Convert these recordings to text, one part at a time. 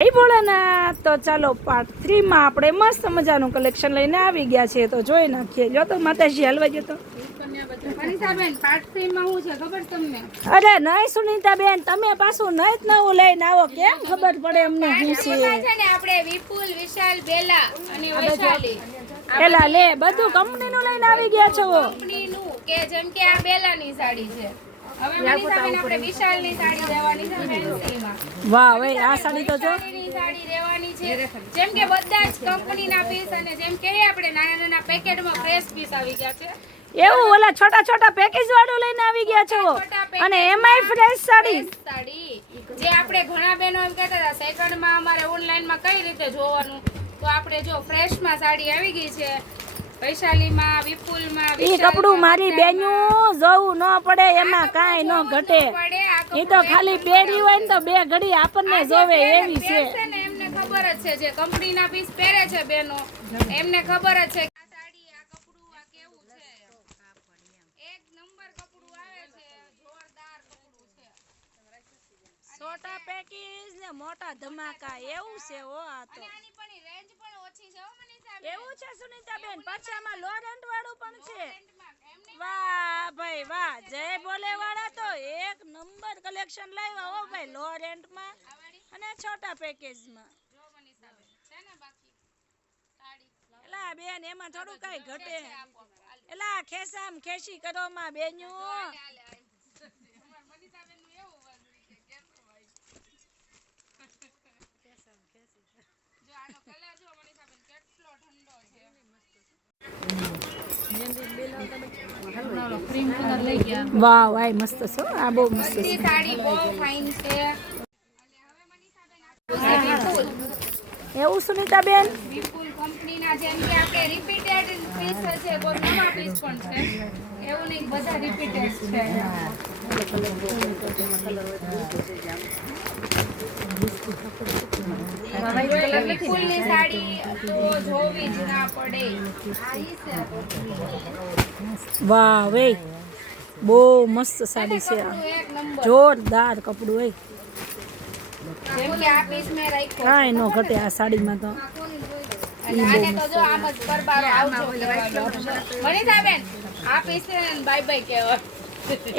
એ ભોળાના તો ચાલો પાર્ટ 3 માં આપણે મસ્ત મજાનું કલેક્શન લઈને આવી ગયા છે તો જોઈ નાખીએ જો તો માતાજી હલવા જો તો મનીષાબેન પાર્ટ 3 માં હું છે ખબર તમને? અરે નહીં સુનીતાબેન તમે પાછું નહીં જ નવું લઈને આવો કેમ ખબર પડે અમને શું છે છે ને આપણે વિપુલ વિશાલ બેલા અને વૈશાલી એલા લે બધું કંપનીનું લઈને આવી ગયા છો કંપનીનું કે જેમ કે આ બેલાની સાડી છે હવે મનીષાબેન આપણે વિશાલની સાડી લેવાની છે ફેન્સીમાં વાહ ભાઈ આ સાડી તો જો વિશાલની સાડી લેવાની છે જેમ કે બધા જ કંપનીના પીસ અને જેમ કે આપણે નાના નાના પેકેટમાં ફ્રેશ પીસ આવી ગયા છે એવું ઓલા છોટા છોટા પેકેજ વાળું લઈને આવી ગયા છો અને એમાંય ફ્રેશ સાડી જે આપણે ઘણા બહેનો એમ કહેતા હતા સેકન્ડમાં અમારે ઓનલાઈનમાં કઈ રીતે જોવાનું તો આપણે જો ફ્રેશમાં સાડી આવી ગઈ છે વૈશાલીમાં વિપુલમાં ઈ કપડું મારી બેન્યું જોવું ન પડે એમાં કાંઈ ન ઘટે ઈ તો ખાલી પહેરી હોય ને તો બે ઘડી આપણને જોવે એવી છે એમને ખબર જ છે જે કંપનીના પીસ પહેરે છે બેનો એમને ખબર જ છે કે આ સાડી આ કપડું આ કેવું છે એક નંબર કપડું આવે છે જોરદાર કપડું છે છોટા પેકેજ ને મોટા ધમાકા એવું છે હો આ તો અને આની પણ રેન્જ પણ ઓછી છે હો મનીષા એવું છે સુનીતાબેન પછી આમાં લો રેન્ટ વાળું પણ છે વાહ ભાઈ વાહ જય બોલે વાળા તો એક નંબર કલેક્શન લાવ્યા હો ભાઈ લો રેન્ટ માં અને છોટા પેકેજ માં જો મનીષાબેન છે ને બાકી સાડી એલા બેન એમાં થોડું કઈ ઘટે એલા ખેસામ ખેસી કરો માં બેન્યું મનીષાબેન નું એવું વજન છે કેસો ભાઈ જો આનો કલર જો મનીષાબેન કેટલો ઠંડો છે ક્રીમ કલર લઈ ગયા વાહ વાહ મસ્ત છે આ બહુ મસ્ત છે સાડી બહુ ફાઇન છે અને હવે મનીષાબેન આ વિપુલ એવું સુનીતાબેન વિપુલ કંપનીના જેમ કે આપણે રિપીટેડ પીસ છે કોઈ નવા પીસ પણ છે એવું નહીં બધા રિપીટેડ છે વિપુલની સાડી તો જોવી જ ના પડે વાહ વે બહુ મસ્ત સાડી છે આ એક નંબર જોરદાર કપડું હોય જેમ કે આ પીસ મેં રાખ્યો કાંઈ ન ઘટે આ સાડીમાં તો અને આને તો જો આમ જ પરબારો આવજો મનીષાબેન આ પીસ ને બાય બાય કહેવાય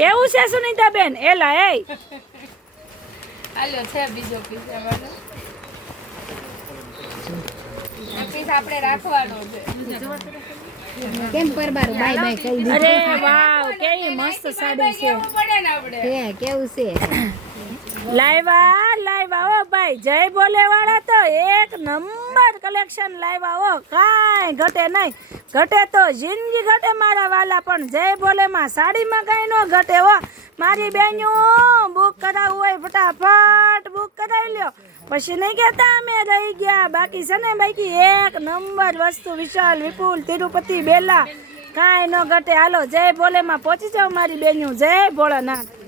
એવું છે સુનીતાબેન એલા એ હાલો છે બીજો પીસ એમાં આ પીસ આપણે રાખવાનો છે કેમ પરબાર બાય બાય કહી દે અરે વાવ કેવી મસ્ત સાડી છે કેવું પડે ને આપણે કે કેવું છે લાવ્યા લાવ્યા ઓ ભાઈ જય બોલે વાળા તો એક નંબર કલેક્શન લાવ્યા ઓ કાંઈ ઘટે નહીં ઘટે તો જિંદગી ઘટે મારા વાલા પણ જય બોલે માં સાડીમાં કાંઈ ન ઘટે હો મારી બેન્યું બુક કરાવવું હોય ફટાફટ બુક કરાવી લ્યો પછી નહીં કહેતા અમે રહી ગયા બાકી છે ને બાકી એક નંબર વસ્તુ વિશાલ વિપુલ તિરુપતિ બેલા કાંઈ ન ઘટે હાલો જય બોલે માં પહોંચી જાઓ મારી બેન્યું જય ભોળાનાથ